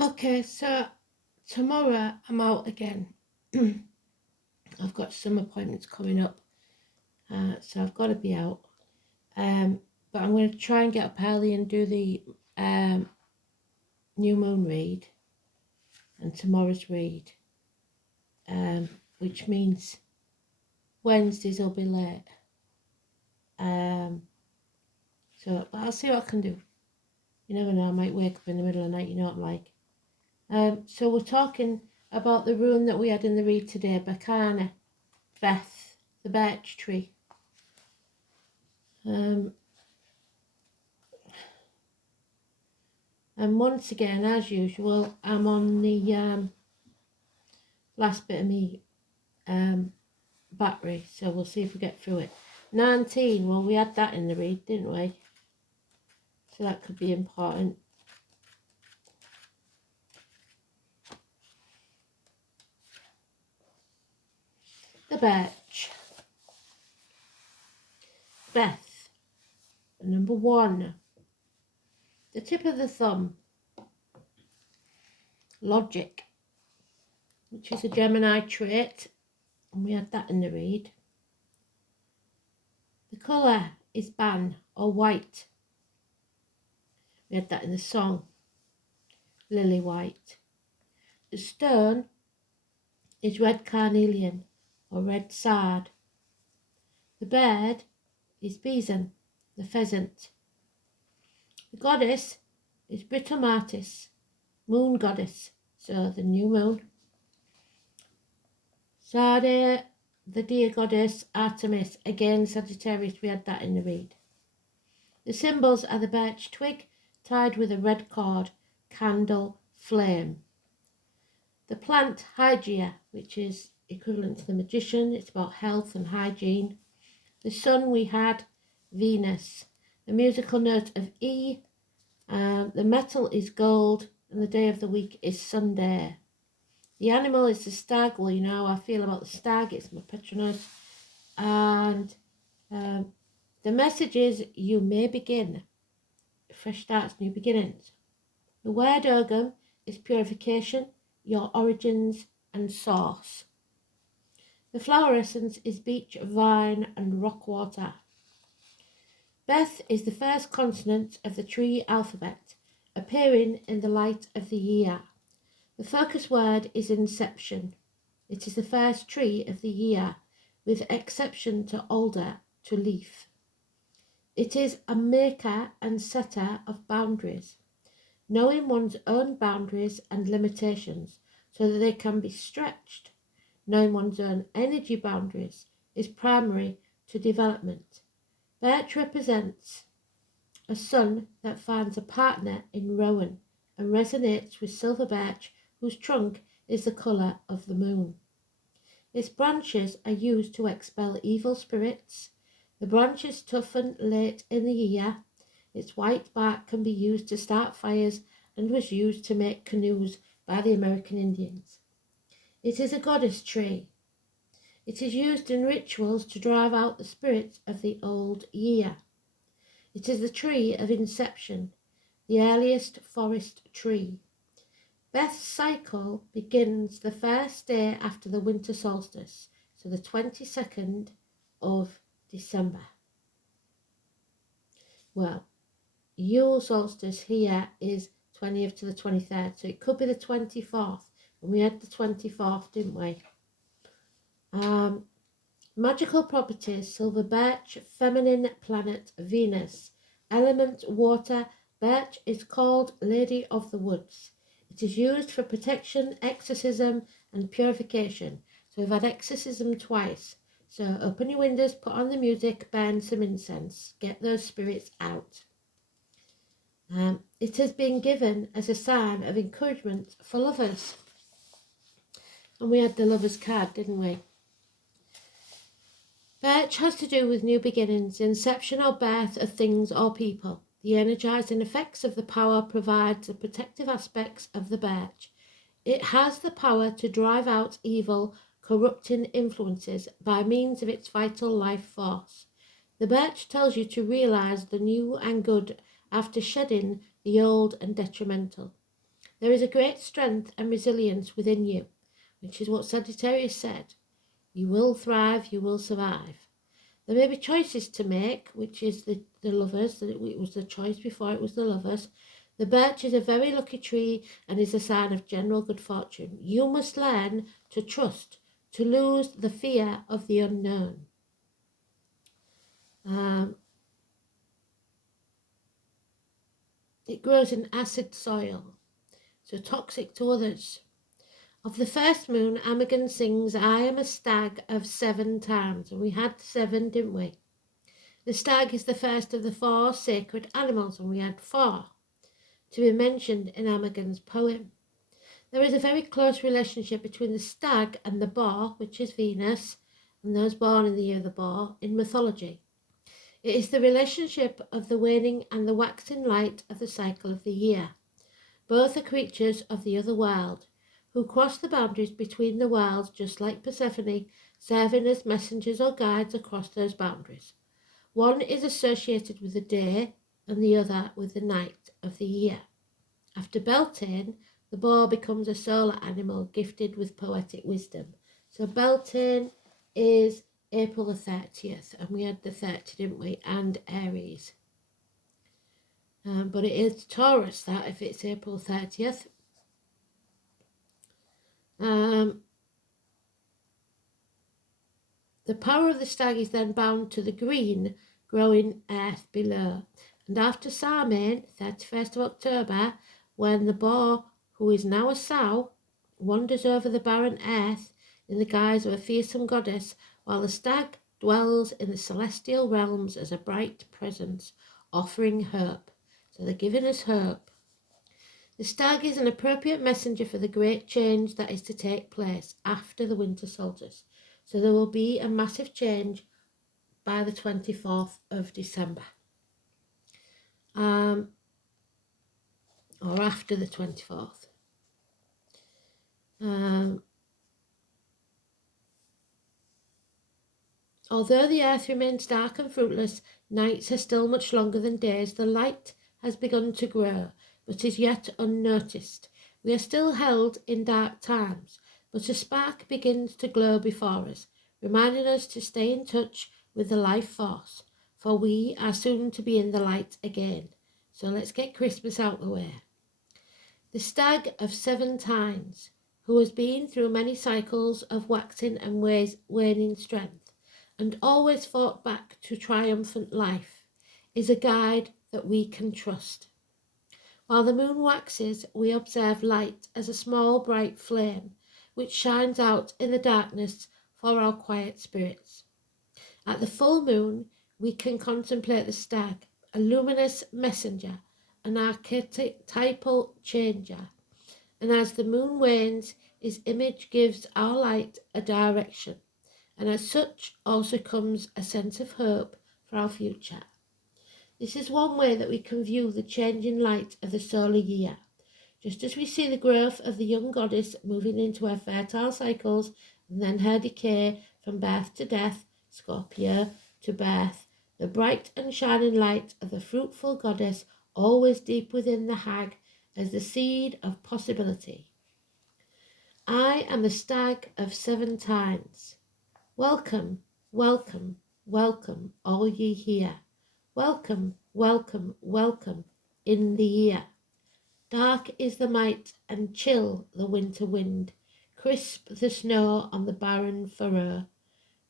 Okay, so tomorrow I'm out again. I've got some appointments coming up, so I've got to be out. But I'm going to try and get up early and do the new moon read and tomorrow's read, which means Wednesdays will be late. But I'll see what I can do. You never know, I might wake up in the middle of the night, you know what I'm like. So we're talking about the rune that we had in the read today, Bakana, Beth, the birch tree. And once again, as usual, I'm on the last bit of me battery, so we'll see if we get through it. 19, well, we had that in the read, didn't we? So that could be important. The birch. Beth. Number 1. The tip of the thumb. Logic, which is a Gemini trait, and we had that in the read. The colour is ban or white. We had that in the song. Lily white. The stone is red carnelian or red sard. The bird is bison, the pheasant. The goddess is Britomartis, moon goddess, so the new moon. Sade, the deer goddess, Artemis, again Sagittarius, we had that in the read. The symbols are the birch twig tied with a red cord, candle, flame. The plant Hygeia, which is equivalent to the magician, it's about health and hygiene. The sun we had Venus. The musical note of E. The metal is gold, and the day of the week is Sunday. The animal is the stag. Well, you know how I feel about the stag. It's my patronus. And the message is you may begin. Fresh starts, new beginnings. The word Ogham is purification, your origins and source. The flower essence is beech, vine and rock water. Beth is the first consonant of the tree alphabet, appearing in the light of the year. The focus word is inception. It is the first tree of the year, with exception to alder, to leaf. It is a maker and setter of boundaries, knowing one's own boundaries and limitations so that they can be stretched. Knowing one's own energy boundaries is primary to development. Birch represents a sun that finds a partner in rowan and resonates with silver birch, whose trunk is the colour of the moon. Its branches are used to expel evil spirits. The branches toughen late in the year. Its white bark can be used to start fires and was used to make canoes by the American Indians. It is a goddess tree. It is used in rituals to drive out the spirits of the old year. It is the tree of inception, the earliest forest tree. Beth's cycle begins the first day after the winter solstice, so the 22nd of December. Well, Yule solstice here is 20th to the 23rd, so it could be the 24th. And we had the 24th, didn't we? Magical properties: silver birch, feminine planet Venus, element water. Birch is called Lady of the Woods. It is used for protection, exorcism and purification. So we've had exorcism twice. So open your windows, put on the music, burn some incense, get those spirits out. It has been given as a sign of encouragement for lovers. And we had the lovers card, didn't we? Birch has to do with new beginnings, inception or birth of things or people. The energizing effects of the power provides the protective aspects of the birch. It has the power to drive out evil, corrupting influences by means of its vital life force. The birch tells you to realize the new and good after shedding the old and detrimental. There is a great strength and resilience within you, which is what Sagittarius said. You will thrive, you will survive. There may be choices to make, which is the Lovers. It was the choice before, it was the Lovers. The birch is a very lucky tree and is a sign of general good fortune. You must learn to trust, to lose the fear of the unknown. It grows in acid soil, so toxic to others. Of the first moon, Amagan sings, I am a stag of 7 times. And we had 7, didn't we? The stag is the first of the 4 sacred animals, and we had 4 to be mentioned in Amagan's poem. There is a very close relationship between the stag and the boar, which is Venus, and those born in the year of the boar, in mythology. It is the relationship of the waning and the waxing light of the cycle of the year. Both are creatures of the other world, who cross the boundaries between the worlds, just like Persephone, serving as messengers or guides across those boundaries. One is associated with the day and the other with the night of the year. After Beltane, the boar becomes a solar animal gifted with poetic wisdom. So Beltane is April the 30th, and we had the 30, didn't we, and Aries. But it is Taurus that, if it's April 30th. The power of the stag is then bound to the green, growing earth below. And after Samhain, 31st of October, when the boar, who is now a sow, wanders over the barren earth in the guise of a fearsome goddess, while the stag dwells in the celestial realms as a bright presence, offering hope. So they're giving us hope. The stag is an appropriate messenger for the great change that is to take place after the winter solstice. So there will be a massive change by the 24th of December. Or after the 24th. Although the earth remains dark and fruitless, nights are still much longer than days. The light has begun to grow, but is yet unnoticed. We are still held in dark times, but a spark begins to glow before us, reminding us to stay in touch with the life force, for we are soon to be in the light again. So let's get Christmas out the way. The stag of 7 times, who has been through many cycles of waxing and waning strength, and always fought back to triumphant life, is a guide that we can trust. While the moon waxes, we observe light as a small bright flame, which shines out in the darkness for our quiet spirits. At the full moon, we can contemplate the stag, a luminous messenger, an archetypal changer, and as the moon wanes, his image gives our light a direction, and as such also comes a sense of hope for our future. This is one way that we can view the changing light of the solar year. Just as we see the growth of the young goddess moving into her fertile cycles and then her decay from birth to death, Scorpio, to birth, the bright and shining light of the fruitful goddess always deep within the hag as the seed of possibility. I am the stag of 7 times. Welcome, welcome, welcome, all ye here. Welcome, welcome, welcome, in the year. Dark is the night and chill the winter wind, crisp the snow on the barren furrow.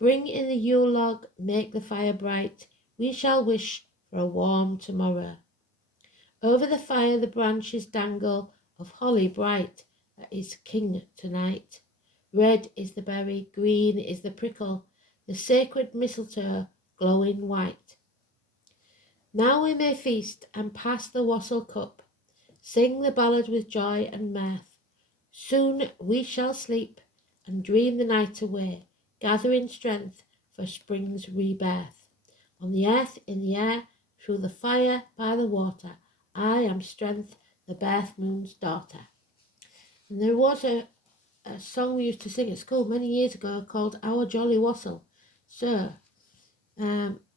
Bring in the Yule log, make the fire bright, we shall wish for a warm tomorrow. Over the fire the branches dangle of holly bright, that is king tonight. Red is the berry, green is the prickle, the sacred mistletoe glowing white. Now we may feast and pass the wassail cup, sing the ballad with joy and mirth. Soon we shall sleep and dream the night away, gathering strength for spring's rebirth. On the earth, in the air, through the fire, by the water, I am strength, the birth moon's daughter. And there was a song we used to sing at school many years ago called Our Jolly Wassail. So,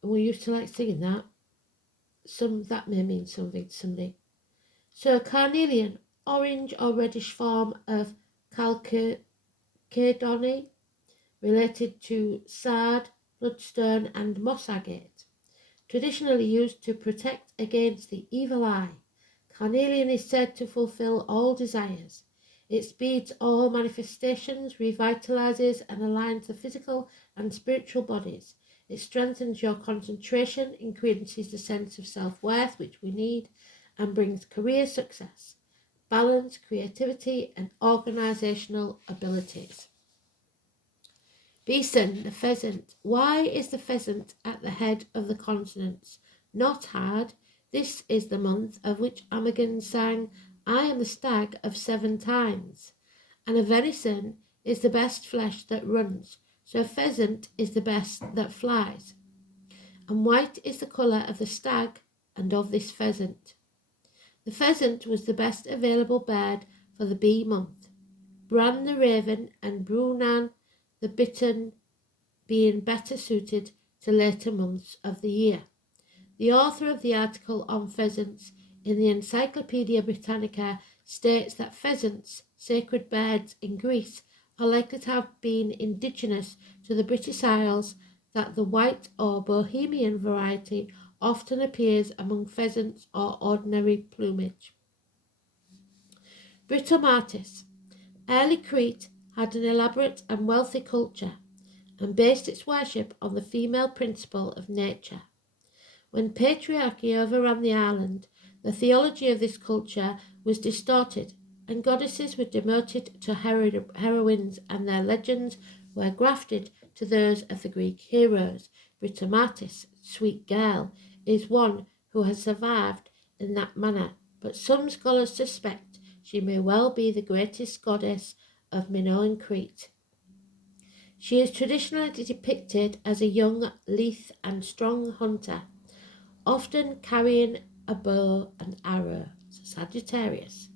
we used to like singing that. That may mean something to somebody. So, carnelian, orange or reddish form of chalcedony, related to sard, bloodstone, and moss agate. Traditionally used to protect against the evil eye, carnelian is said to fulfill all desires. It speeds all manifestations, revitalizes and aligns the physical and spiritual bodies. It strengthens your concentration, increases the sense of self-worth, which we need, and brings career success, balance, creativity, and organizational abilities. Beeson, the pheasant. Why is the pheasant at the head of the consonants? Not hard. This is the month of which Imogen sang, I am the stag of 7 times. And a venison is the best flesh that runs, so a pheasant is the best that flies. And white is the colour of the stag and of this pheasant. The pheasant was the best available bird for the bee month. Bran the raven and Brunan the bittern being better suited to later months of the year. The author of the article on pheasants in the Encyclopaedia Britannica states that pheasants, sacred birds in Greece, are likely to have been indigenous to the British Isles, that the white or Bohemian variety often appears among pheasants or ordinary plumage. Britomartis. Early Crete had an elaborate and wealthy culture and based its worship on the female principle of nature. When patriarchy overran the island, the theology of this culture was distorted, and goddesses were demoted to heroines, and their legends were grafted to those of the Greek heroes. Britomartis, sweet girl, is one who has survived in that manner, but some scholars suspect she may well be the greatest goddess of Minoan Crete. She is traditionally depicted as a young, lithe and strong hunter, often carrying a bow and arrow, Sagittarius.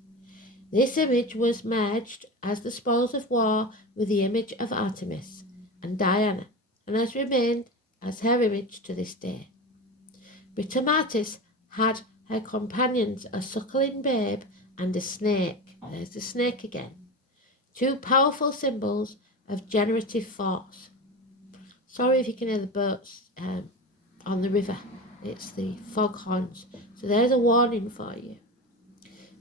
This image was merged as the spoils of war with the image of Artemis and Diana, and has remained as her image to this day. Britomartis had her companions a suckling babe and a snake. There's the snake again. 2 powerful symbols of generative force. Sorry if you can hear the boats on the river. It's the foghorns. So there's a warning for you.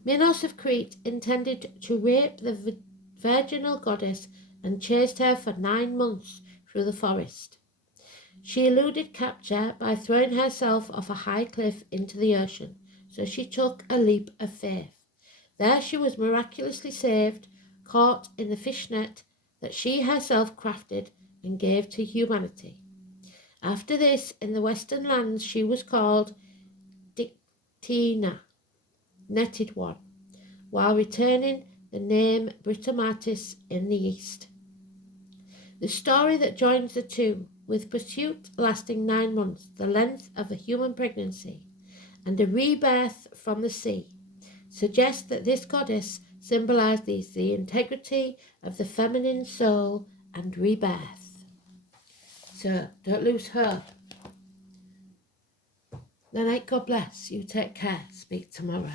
Minos of Crete intended to rape the virginal goddess and chased her for 9 months through the forest. She eluded capture by throwing herself off a high cliff into the ocean, so she took a leap of faith. There she was miraculously saved, caught in the fishnet that she herself crafted and gave to humanity. After this, in the western lands, she was called Dictina, netted one, while retaining the name Britomartis in the east. The story that joins the two, with pursuit lasting 9 months, the length of a human pregnancy, and a rebirth from the sea, suggests that this goddess symbolizes the integrity of the feminine soul and rebirth. So don't lose hope. Good night, God bless. You take care. Speak tomorrow.